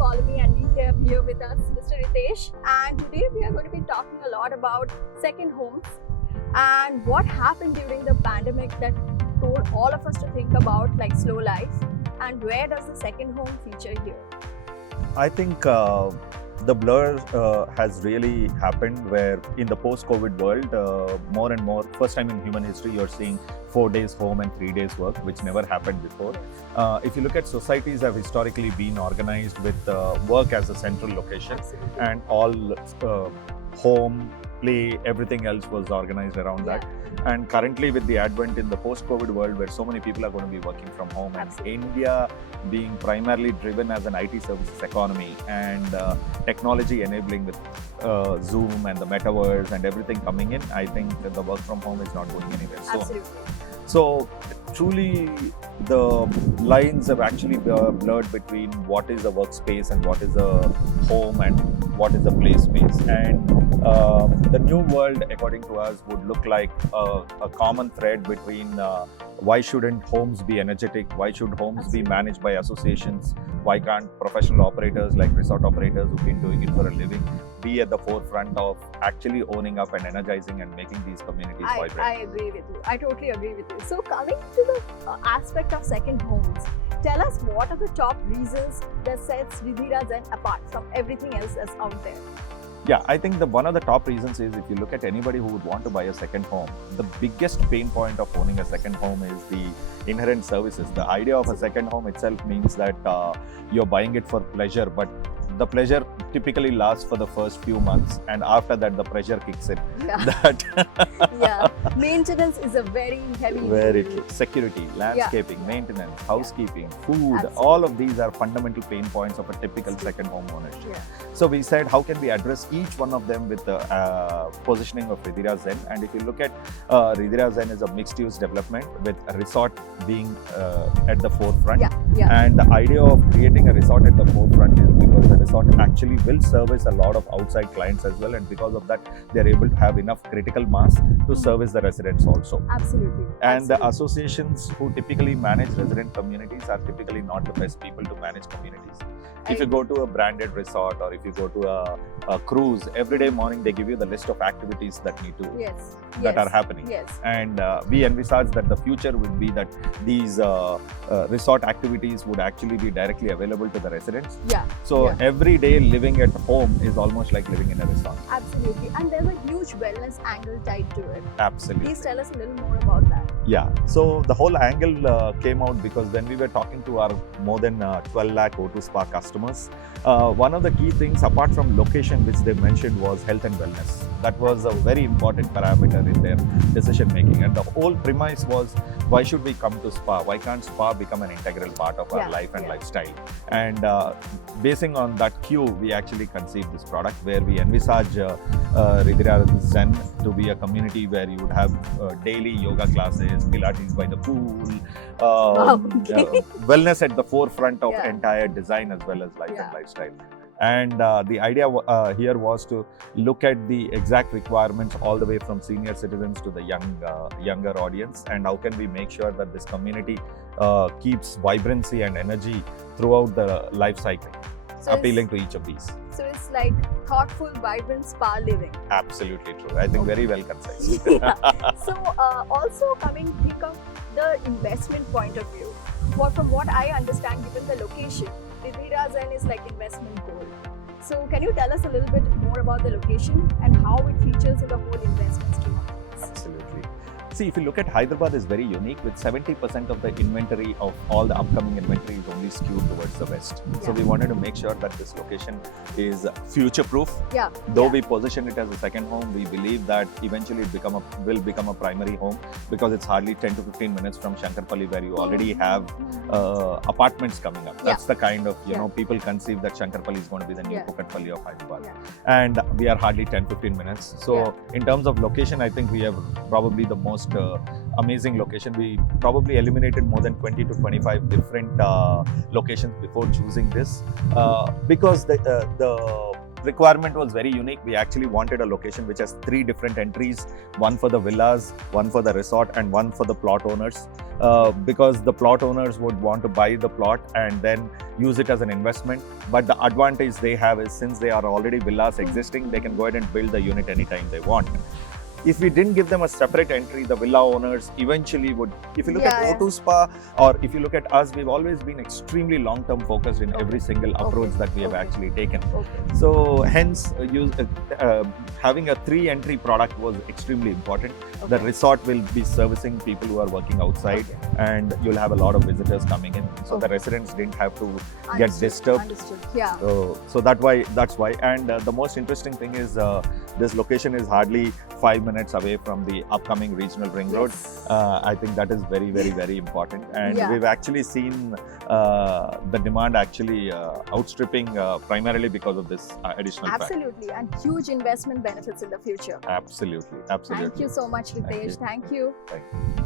Paulami and we have here with us Mr. Ritesh, and today we are going to be talking a lot about second homes and what happened during the pandemic that told all of us to think about like slow life, and where does the second home feature here? I think the blur has really happened where in the post-COVID world, more and more, first time in human history, you're seeing 4 days home and 3 days work, which never happened before. If you look at societies have historically been organized with work as a central location. Absolutely. And all home, play, everything else was organized around that. And currently with the advent in the post-COVID world where so many people are going to be working from home, Absolutely. and India being primarily driven as an IT services economy and technology enabling with Zoom and the metaverse and everything coming in, I think that the work from home is not going anywhere. Absolutely. So truly the lines have actually blurred between what is a workspace and what is a home and what is a play space. And the new world, according to us, would look like a common thread between why shouldn't homes be energetic, why should homes be managed by associations, why can't professional operators like resort operators who've been doing it for a living be at the forefront of actually owning up and energizing and making these communities vibrant. I agree with you. I totally agree with you. So coming to the aspect of second homes, tell us what are the top reasons that sets Ridhira Zen apart from everything else that's out there? Yeah, I think one of the top reasons is if you look at anybody who would want to buy a second home, the biggest pain point of owning a second home is the inherent services. The idea of a second home itself means that you're buying it for pleasure, but the pleasure typically lasts for the first few months, and after that the pressure kicks in. Yeah. Maintenance is a very heavy. Very true. Security, landscaping, maintenance, housekeeping, food, Absolutely. all of these are fundamental pain points of a typical second home ownership. Yeah. So we said, how can we address each one of them with the positioning of Ridhira Zen? And if you look at Ridhira Zen is a mixed-use development with a resort being at the forefront. And the idea of creating a resort at the forefront is because the resort actually will service a lot of outside clients as well, and because of that they're able to have enough critical mass to service the residents also. Absolutely. And the associations who typically manage resident communities are typically not the best people to manage communities. If you go to a branded resort or if you go to a cruise, every day morning they give you the list of activities that need to that are happening. And we envisage that the future will be that these resort activities would actually be directly available to the residents. So every day living at home is almost like living in a resort. Absolutely. And there's a huge wellness angle tied to it. Absolutely. Please tell us a little more about that. Yeah, so the whole angle came out because when we were talking to our more than 12 lakh O2 Spa customers, one of the key things apart from location which they mentioned was health and wellness. That was a very important parameter in their decision making, and the whole premise was, why should we come to spa? Why can't spa become an integral part of our life and lifestyle? And basing on that cue, we actually conceived this product where we envisage Ridhira Zen to be a community where you would have daily yoga classes, Pilates by the pool, wellness at the forefront of entire design as well as life and lifestyle. And the idea here was to look at the exact requirements all the way from senior citizens to the younger audience, and how can we make sure that this community keeps vibrancy and energy throughout the life cycle, appealing to each of these. So it's like thoughtful, vibrant spa living. Absolutely true. I think very well concise. So also think of the investment point of view. From what I understand, given the location, Ridhira Zen is like investment gold. So can you tell us a little bit more about the location and how it features in the whole investment scheme? Absolutely. See, if you look at Hyderabad, is very unique with 70% of the inventory of all the upcoming inventory is only skewed towards the west. So we wanted to make sure that this location is future-proof. Though we position it as a second home, we believe that eventually it will become a primary home because it's hardly 10 to 15 minutes from Shankarpalli where you already have apartments coming up. That's the kind of, people conceive that Shankarpalli is going to be the new Kukatpalli of Hyderabad. And we are hardly 10-15 minutes. So in terms of location, I think we have probably the most amazing location. We probably eliminated more than 20 to 25 different locations before choosing this because the requirement was very unique. We actually wanted a location which has 3 different entries, one for the villas, one for the resort, and one for the plot owners. Because the plot owners would want to buy the plot and then use it as an investment. But the advantage they have is, since they are already villas existing, they can go ahead and build the unit anytime they want. If we didn't give them a separate entry, the villa owners eventually would, if you look at O2 Spa, or if you look at us, we've always been extremely long-term focused in every single approach that we have actually taken. So hence, having a 3-entry product was extremely important. The resort will be servicing people who are working outside, and you'll have a lot of visitors coming in. So the residents didn't have to get disturbed. Yeah. So that's why. And the most interesting thing is this location is hardly 5 minutes away from the upcoming regional ring road. I think that is very, very, very important. And we've actually seen the demand actually outstripping primarily because of this additional Absolutely, and huge investment benefits in the future. Absolutely. Thank you so much, Ritesh. Thank you. Thank you.